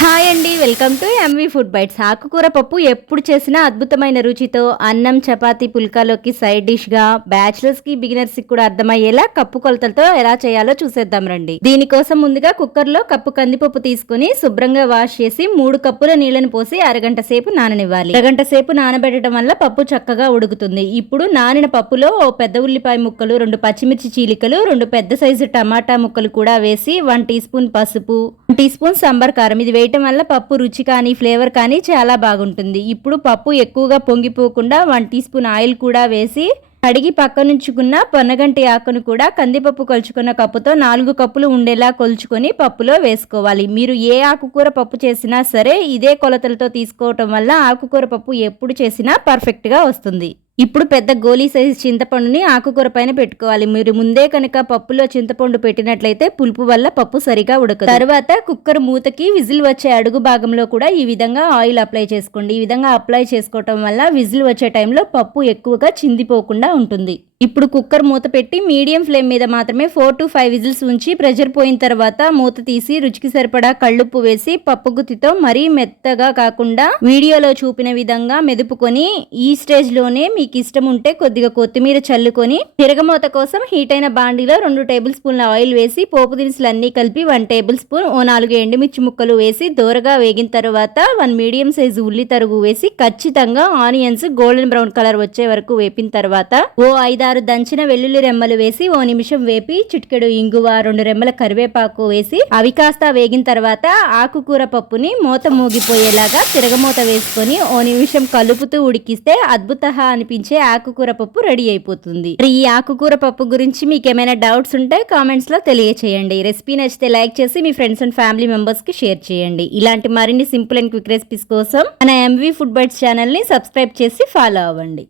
Hi అండి, welcome to MV food bites. ఆకుకూర పప్పు ఎప్పుడు చేసినా అద్భుతమైన రుచితో అన్నం, చపాతీ, పుల్కాలోకి సైడ్ డిష్ గా, బ్యాచిలర్స్ కి, బిగినర్స్ కి కూడా అర్థమయ్యేలా కప్పు కొలతలతో ఎలా చేయాలో చూసేద్దాం రండి. దీనికోసం ముందుగా కుక్కర్ లో కప్పు కందిపప్పు తీసుకుని శుభ్రంగా వాష్ చేసి 3 కప్పుల నీళ్లను పోసి అరగంట సేపు నాననివ్వాలి. అరగంట సేపు నానబెట్టడం వల్ల పప్పు చక్కగా ఉడుకుతుంది. ఇప్పుడు నానిన పప్పులో ఓ పెద్ద ఉల్లిపాయ ముక్కలు, 2 పచ్చిమిర్చి చీలికలు, 2 పెద్ద సైజు టమాటా ముక్కలు కూడా వేసి 1 టీ స్పూన్ పసుపు, 1 టీ స్పూన్ సాంబార్ కారం ఇది వేయటం వల్ల పప్పు రుచి కానీ ఫ్లేవర్ కానీ చాలా బాగుంటుంది. ఇప్పుడు పప్పు ఎక్కువగా పొంగిపోకుండా 1 టీ స్పూన్ ఆయిల్ కూడా వేసి కడిగి పక్కనుంచుకున్న పొన్నగంటి ఆకును కూడా కందిపప్పు కొలుచుకున్న కప్పుతో 4 కప్పులు ఉండేలా కొలుచుకొని పప్పులో వేసుకోవాలి. మీరు ఏ ఆకుకూర పప్పు చేసినా సరే ఇదే కొలతలతో తీసుకోవటం వల్ల ఆకుకూర పప్పు ఎప్పుడు చేసినా పర్ఫెక్ట్ గా వస్తుంది. ఇప్పుడు పెద్ద గోలీ సైజు చింతపండుని ఆకుకూర పైన పెట్టుకోవాలి. మీరు ముందే కనుక పప్పులో చింతపండు పెట్టినట్లయితే పులుపు వల్ల పప్పు సరిగా ఉడకదు. తర్వాత కుక్కర్ మూతకి విజిల్ వచ్చే అడుగు భాగంలో కూడా ఈ విధంగా ఆయిల్ అప్లై చేసుకోండి. ఈ విధంగా అప్లై చేసుకోవటం వల్ల విజిల్ వచ్చే టైంలో పప్పు ఎక్కువగా చిందిపోకుండా ఉంటుంది. ఇప్పుడు కుక్కర్ మూత పెట్టి మీడియం ఫ్లేమ్ మీద మాత్రమే 4 to 5 విజిల్స్ ఉంచి ప్రెషర్ పోయిన తర్వాత మూత తీసి రుచికి సరిపడా కళ్ళుప్పు వేసి పప్పు గుత్తితో మరీ మెత్తగా కాకుండా వీడియోలో చూపిన విధంగా మెదుపుకొని ఈ స్టేజ్ లోనే మీకు ఇష్టం ఉంటే కొద్దిగా కొత్తిమీర చల్లుకొని తిరగమూత కోసం హీట్ అయిన బాండీలో 2 టేబుల్ స్పూన్ల ఆయిల్ వేసి పోపు దినుసులు అన్ని కలిపి 1 టేబుల్ స్పూన్, ఓ 4 ఎండుమిర్చి ముక్కలు వేసి దోరగా వేగిన తర్వాత 1 మీడియం సైజు ఉల్లి తరుగు వేసి ఖచ్చితంగా ఆనియన్స్ గోల్డెన్ బ్రౌన్ కలర్ వచ్చే వరకు వేపిన తర్వాత ఓ 5-6 దంచిన వెల్లుల్లి రెమ్మలు వేసి ఓ నిమిషం వేపి చిటికెడు ఇంగువ, 2 రెమ్మల కరివేపాకు వేసి అవి కాస్త వేగిన తర్వాత ఆకుకూర పప్పుని మూత మూగిపోయేలాగా తిరగమూత వేసుకొని ఓ నిమిషం కలుపుతూ ఉడికిస్తే అద్భుత అనిపించే ఆకుకూర పప్పు రెడీ అయిపోతుంది. ఈ ఆకుకూర పప్పు గురించి మీకు ఏమైనా డౌట్స్ ఉంటే కామెంట్స్ లో తెలియచేయండి. రెసిపీ నచ్చితే లైక్ చేసి మీ ఫ్రెండ్స్ అండ్ ఫ్యామిలీ మెంబర్స్ కి షేర్ చేయండి. ఇలాంటి మరిన్ని సింపుల్ అండ్ క్విక్ రెసిపీస్ కోసం మన ఎంవి ఫుడ్ బైట్స్ ఛానల్ ని సబ్స్క్రైబ్ చేసి ఫాలో అవ్వండి.